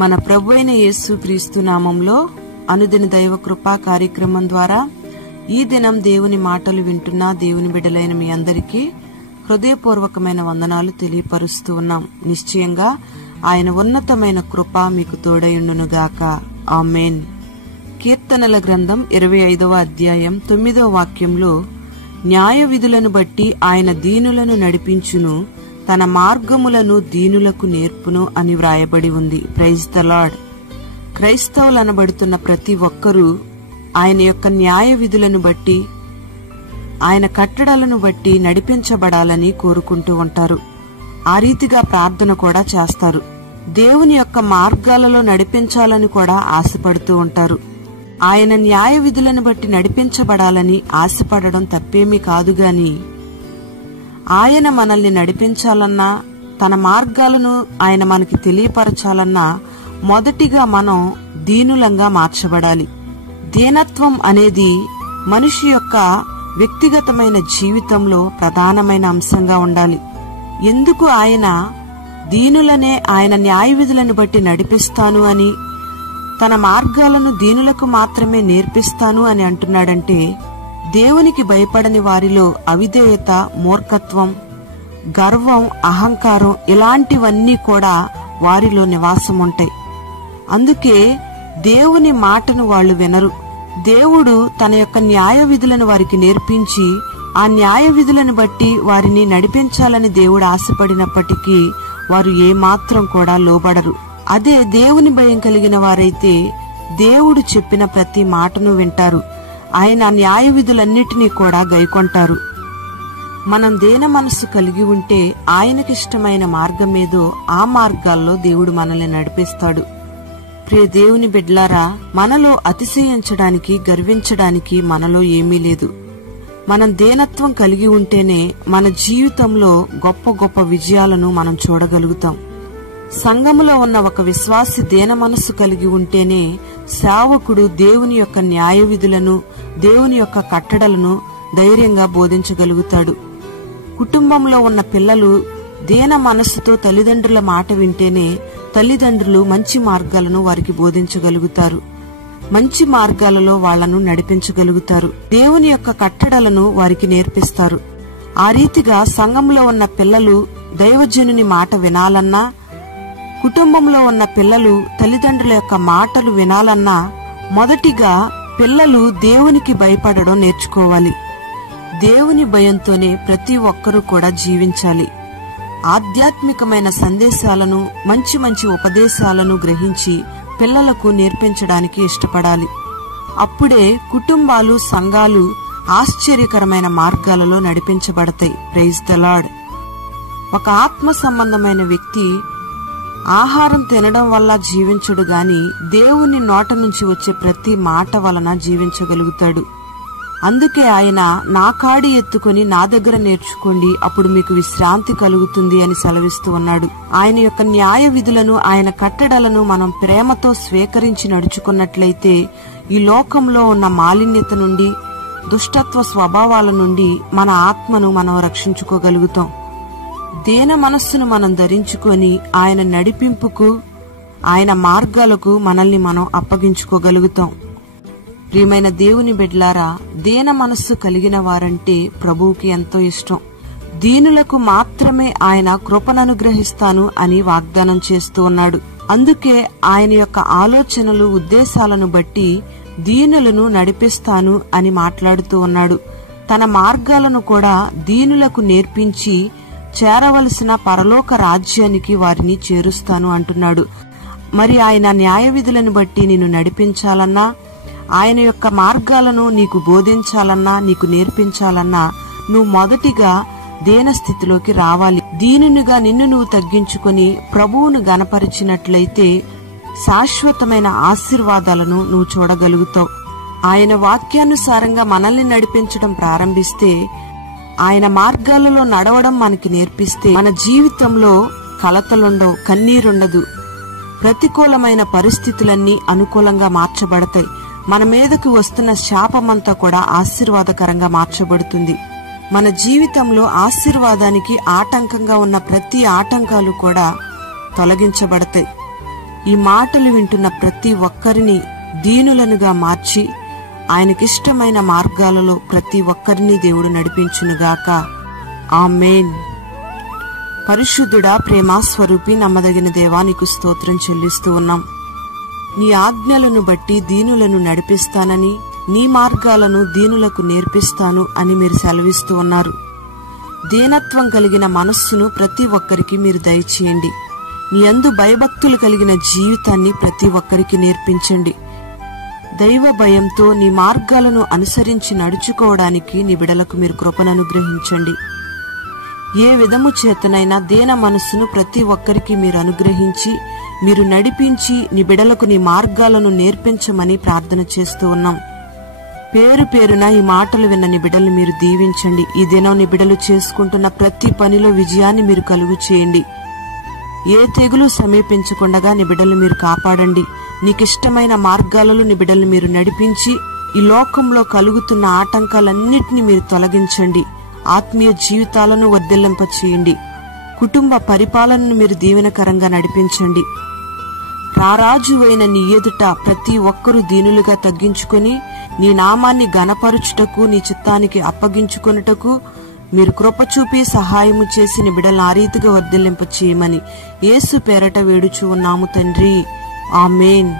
మన ప్రభువైన యేసుక్రీస్తు నామంలో అనుదిన దైవ కృపా కార్యక్రమం ద్వారా ఈ దినం దేవుని మాటలు వింటున్న దేవుని బిడ్డలైన మీ అందరికీ హృదయపూర్వకమైన వందనాలు తెలియపరుస్తూ ఉన్నాం. నిశ్చయంగా ఆయన ఉన్నతమైన కృప మీకు తోడయుండునుగాక. ఆమేన్. కీర్తనల గ్రంథం 25వ అధ్యాయం 9వ వాక్యంలో న్యాయ విధులను బట్టి ఆయన దీనులను నడిపించును, తన మార్గములను దీనులకు నేర్పును అని వ్రాయబడి ఉంది. Praise the lord. క్రైస్తవులు అనబడుతున్న ప్రతి ఒక్కరూ ఆయన యొక్క న్యాయ విధులను బట్టి, ఆయన కట్టడలను బట్టి నడిపించబడాలని కోరుకుంటూ ఉంటారు. ఆ రీతిగా ప్రార్థన కూడా చేస్తారు. దేవుని యొక్క మార్గాలలో నడిపించాలని కూడా ఆశపడుతూ ఉంటారు. ఆయన న్యాయ విధులను బట్టి నడిపించబడాలని ఆశపడడం తప్పేమీ కాదుగాని, ఆయన మనల్ని నడిపించాలన్నా, తన మార్గాలను ఆయన మనకి తెలియపరచాలన్నా మొదటిగా మనం దీనులంగా మార్చబడాలి. దీనత్వం అనేది మనిషి యొక్క వ్యక్తిగతమైన జీవితంలో ప్రధానమైన అంశంగా ఉండాలి. ఎందుకు ఆయన దీనులనే ఆయన న్యాయ విధులను బట్టి నడిపిస్తాను అని, తన మార్గాలను దీనులకు మాత్రమే నేర్పిస్తాను అని అంటున్నాడంటే, దేవునికి భయపడని వారిలో అవిధేయత, మూర్ఖత్వం, గర్వం, అహంకారం ఇలాంటివన్నీ కూడా వారిలో నివాసం ఉంటాయి. అందుకే దేవుని మాటను వాళ్ళు వినరు. దేవుడు తన యొక్క న్యాయ విధులను వారికి నేర్పించి ఆ న్యాయ విధులను బట్టి వారిని నడిపించాలని దేవుడు ఆశపడినప్పటికీ వారు ఏమాత్రం కూడా లోబడరు. అదే దేవుని భయం కలిగిన వారైతే దేవుడు చెప్పిన ప్రతి మాటను వింటారు. ఆయన న్యాయ విధులన్నిటినీ కూడా గైకొంటారు. మనం దేన మనస్సు కలిగి ఉంటే ఆయనకిష్టమైన మార్గం ఏదో ఆ మార్గాల్లో దేవుడు మనల్ని నడిపిస్తాడు. ప్రియ దేవుని బిడ్లారా, మనలో అతిశయించడానికి, గర్వించడానికి మనలో ఏమీ లేదు. మనం దేనత్వం కలిగి ఉంటేనే మన జీవితంలో గొప్ప గొప్ప విజయాలను మనం చూడగలుగుతాం. సంఘములో ఉన్న ఒక విశ్వాసి దేన మనస్సు కలిగి ఉంటేనే సేవకుడు దేవుని యొక్క న్యాయ విధులను, దేవుని యొక్క కట్టడలను ధైర్యంగా బోధించగలుగుతాడు. కుటుంబంలో ఉన్న పిల్లలు దేన మనస్సుతో తల్లిదండ్రుల మాట వింటేనే తల్లిదండ్రులు మంచి మార్గాలను వారికి బోధించగలుగుతారు. మంచి మార్గాలలో వాళ్లను నడిపించగలుగుతారు. దేవుని యొక్క కట్టడలను వారికి నేర్పిస్తారు. ఆ రీతిగా సంఘంలో ఉన్న పిల్లలు దైవజనుని మాట వినాలన్నా, కుటుంబంలో ఉన్న పిల్లలు తల్లిదండ్రుల యొక్క మాటలు వినాలన్నా మొదటిగా పిల్లలు దేవునికి భయపడడం నేర్చుకోవాలి. దేవుని భయంతోనే ప్రతి ఒక్కరూ కూడా జీవించాలి. ఆధ్యాత్మికమైన సందేశాలను, మంచి మంచి ఉపదేశాలను గ్రహించి పిల్లలకు నేర్పించడానికి ఇష్టపడాలి. అప్పుడే కుటుంబాలు, సంఘాలు ఆశ్చర్యకరమైన మార్గాలలో నడిపించబడతాయి. Praise the lord. ఒక ఆత్మ సంబంధమైన వ్యక్తి ఆహారం తినడం వల్ల జీవించడు గాని దేవుని నోట నుంచి వచ్చే ప్రతి మాట వలన జీవించగలుగుతాడు. అందుకే ఆయన నా కాడి ఎత్తుకుని నా దగ్గర నేర్చుకోండి, అప్పుడు మీకు విశ్రాంతి కలుగుతుంది అని సెలవిస్తూ ఉన్నాడు. ఆయన యొక్క న్యాయ విధులను, ఆయన కట్టడలను మనం ప్రేమతో స్వీకరించి నడుచుకున్నట్లయితే ఈ లోకంలో ఉన్న మాలిన్యత నుండి, దుష్టత్వ స్వభావాల నుండి మన ఆత్మను మనం రక్షించుకోగలుగుతాం. దేన మనస్సును మనం ధరించుకొని ఆయన నడిపింపుకు, ఆయన మార్గాలకు మనల్ని మనం అప్పగించుకోగలుగుతాం. ప్రియమైన దేవుని బిడ్లారా, దేన మనస్సు కలిగిన వారంటే ప్రభువుకి ఎంతో ఇష్టం. దీనులకు మాత్రమే ఆయన కృపననుగ్రహిస్తాను అని వాగ్దానం చేస్తూ ఉన్నాడు. అందుకే ఆయన యొక్క ఆలోచనలు, ఉద్దేశాలను బట్టి దీనులను నడిపిస్తాను అని మాట్లాడుతూ ఉన్నాడు. తన మార్గాలను కూడా దీనులకు నేర్పించి చేరవలసిన పరలోక రాజ్యానికి వారిని చేరుస్తాను అంటున్నాడు. మరి ఆయన న్యాయ విధులను బట్టి నిన్ను నడిపించాలన్నా, ఆయన యొక్క మార్గాలను నీకు బోధించాలన్నా, నీకు నేర్పించాలన్నా నువ్వు మొదటిగా దేన స్థితిలోకి రావాలి. దీనునిగా నిన్ను నువ్వు తగ్గించుకొని ప్రభువును గణపరిచినట్లయితే శాశ్వతమైన ఆశీర్వాదాలను నువ్వు చూడగలుగుతావు. ఆయన వాక్యానుసారంగా మనల్ని నడిపించడం ప్రారంభిస్తే, ఆయన మార్గాలలో నడవడం మనకి నేర్పిస్తే మన జీవితంలో కలతలుండవు, కన్నీరుండదు. ప్రతికూలమైన పరిస్థితులన్నీ అనుకూలంగా మార్చబడతాయి. మన మీదకు వస్తున్న శాపమంతా కూడా ఆశీర్వాదకరంగా మార్చబడుతుంది. మన జీవితంలో ఆశీర్వాదానికి ఆటంకంగా ఉన్న ప్రతి ఆటంకాలు కూడా తొలగించబడతాయి. ఈ మాటలు వింటున్న ప్రతి ఒక్కరిని దీనులనుగా మార్చి ఆయనకిష్టమైన మార్గాలలో ప్రతి ఒక్కరిని దేవుడు నడిపించునుగాక. ఆమేన్. పరిశుద్ధుడా, ప్రేమాస్వరూపి, నమ్మదగిన దేవా, నీకు స్తోత్రం చెల్లిస్తూ ఉన్నాం. నీ ఆజ్ఞలను బట్టి దీనులను నడిపిస్తానని, నీ మార్గాలను దీనులకు నేర్పిస్తాను అని మీరు సెలవిస్తూ ఉన్నారు. దీనత్వం కలిగిన మనస్సును ప్రతి ఒక్కరికి మీరు దయచేయండి. నీ యందు భయభక్తులు కలిగిన జీవితాన్ని ప్రతి ఒక్కరికి నేర్పించండి. దైవ భయంతో నీ మార్గాలను అనుసరించి నడుచుకోవడానికి నీ బిడలకు మీరు కృపను అనుగ్రహించండి. ఏ విధము చేతనైనా దీన మనస్సును ప్రతి ఒక్కరికి మీరు అనుగ్రహించి మీరు నడిపించి నీ బిడలకు నీ మార్గాలను నేర్పించమని ప్రార్థన చేస్తూ ఉన్నాం. పేరు పేరున ఈ మాటలు విన్న నీ బిడలు మీరు దీవించండి. ఈ దినం నీ బిడలు చేసుకుంటున్న ప్రతి పనిలో విజయాన్ని మీరు కలుగు చేయండి. ఏ తెగులు సమీపించకుండా నీ బిడ్డలు మీరు కాపాడండి. నీకిష్టమైన మార్గాలలో నీ బిడ్డలు మీరు నడిపించి ఈ లోకంలో కలుగుతున్న ఆటంకాలన్నిటినీ మీరు తొలగించండి. ఆత్మీయ జీవితాలను వర్ధిల్లింపచేయండి. కుటుంబ పరిపాలనను మీరు దీవెనకరంగా నడిపించండి. రారాజువైన నీ ఎదుట ప్రతి ఒక్కరూ దీనులుగా తగ్గించుకుని నీ నామాన్ని ఘనపరుచుటకు, నీ చిత్తానికి అప్పగించుకొనుటకు మీరు కృప చూపి సహాయము చేసి నీ బిడ్డలను ఆ రీతిగా వర్ధిల్లింప చేయమని యేసు పేరట వేడుచూ ఉన్నాము తండ్రి. ఆమేన్.